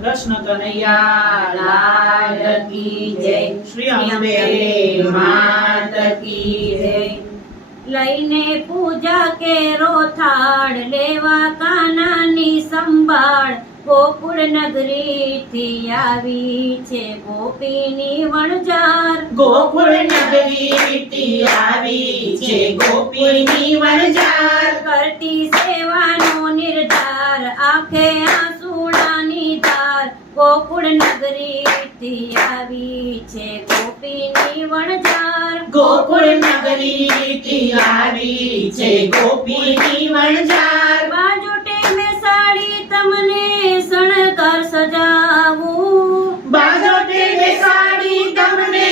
કૃષ્ણ કનૈયા લાલ કી જય. શ્રી અંબે માત કી જય. લઈને પૂજા કેરો થાળ લેવા કાનાની સંભાળ ગોકુળ નગરી થી આવી છે ગોપીની વણજાર ગોકુળ નગરી આવી છે ગોપીની વણજાર કરતી ગોકુળ નગરી આવી છે ગોપીની વણઝાર. ગોકુળ નગરી આવી છે ગોપીની વણઝાર. બાજુ ટેમે સાડી તમને શણગાર સજાવું. બાજોટે બેસાડી તમને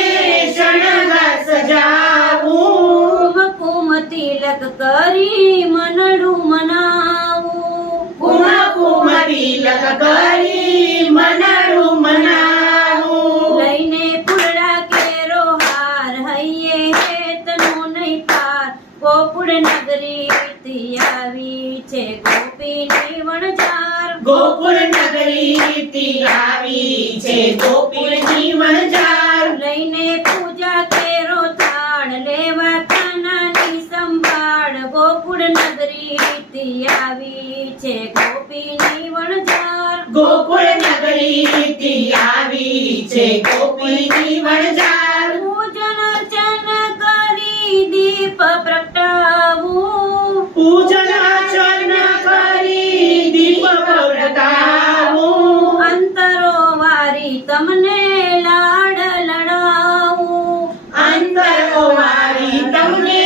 શણગાર સજાવું. કુમકુમ તિલક કરી મનડું મનાવું. કુમ કુમ તિલક કરી ગોકુળ નગરી આવી છે. ગોપીની વણજાર ગોકુળ નગરી આવી છે. ગોપીની વણજાર લઈને પૂજા કેરો તાણ લેવા કાનાની સંભાળ ગોકુળ નગરી આવી છે. ગોપીની વણજાર ગોકુળ નગરી આવી છે. ગોપીની વણજાર પ્રગટાવું પૂજન અર્ચન કરી દીપ પ્રગટાવું અંતરો વારી તમને લાડ લડાવું અંતરો વારી તમને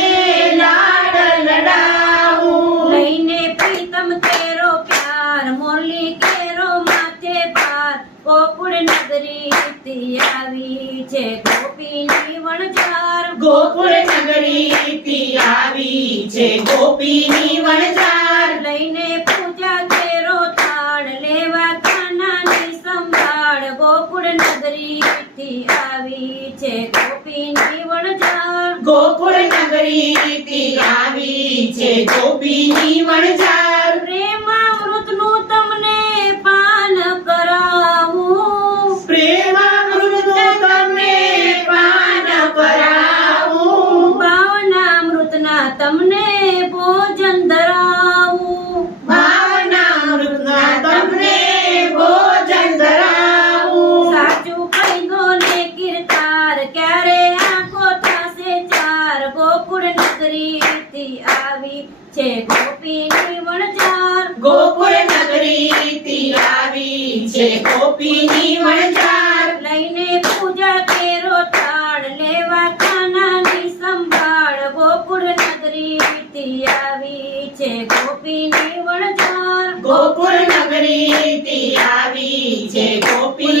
લાડ લડાવું લઈને પ્રીતમ કેરો પ્યાર મોરલી કેરો માથે પાર ગોકુળ નગરી આવી છે ગોપીની વણજાર ગોકુળ નગરી છે ગોપીની વણઝાર. લઈને પૂજા કેરો થાળ લેવા ખાનાની સંભાળ. ગોકુળ નગરી થી આવી છે ગોપીની વણઝાર. ગોકુળ નગરી આવી છે ગોપીની વણજાર છે ગોપીની વણજાર ગોકુળ નગરી આવી છે ગોપીની વણજાર લઈને પૂજા કેરો થાળ લેવા કાનાની સંભાળ ગોકુળ નગરી થી આવી છે ગોપીની વણજાર ગોકુળ નગરી આવી છે ગોપીની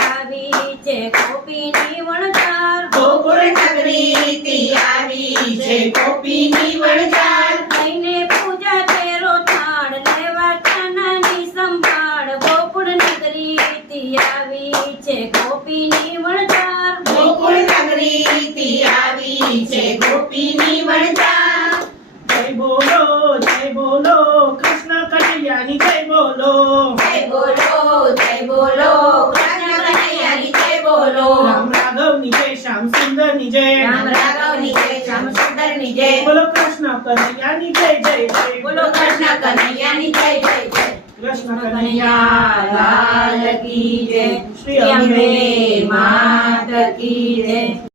આવી છે ગોપીની વણજાર ગોકુળ નગરી આવી છે ગોપીની વણજાર લઈને પૂજા કેરો થાળ લેવા કાનાની સંભાળ. ગોકુળ નગરી આવી છે ગોપીની વણજાર ગોકુળ નગરી આવી છે ગોપીની વણજાર જય બોલો જય બોલો કૃષ્ણ કનૈયાની જય બોલો. જય બોલો જય બોલો કૃષ્ણ કનૈયાની જય બોલો રામ જય શ્યામ જય રામ રાઘવની જય શ્યામ સુંદરની જય બોલો કૃષ્ણ કનૈયાની જય જય જય. બોલો કૃષ્ણ કનૈયાની જય જય જય. કૃષ્ણ કનૈયા લાલ કી જય. શ્રી અંબે માત કી જય.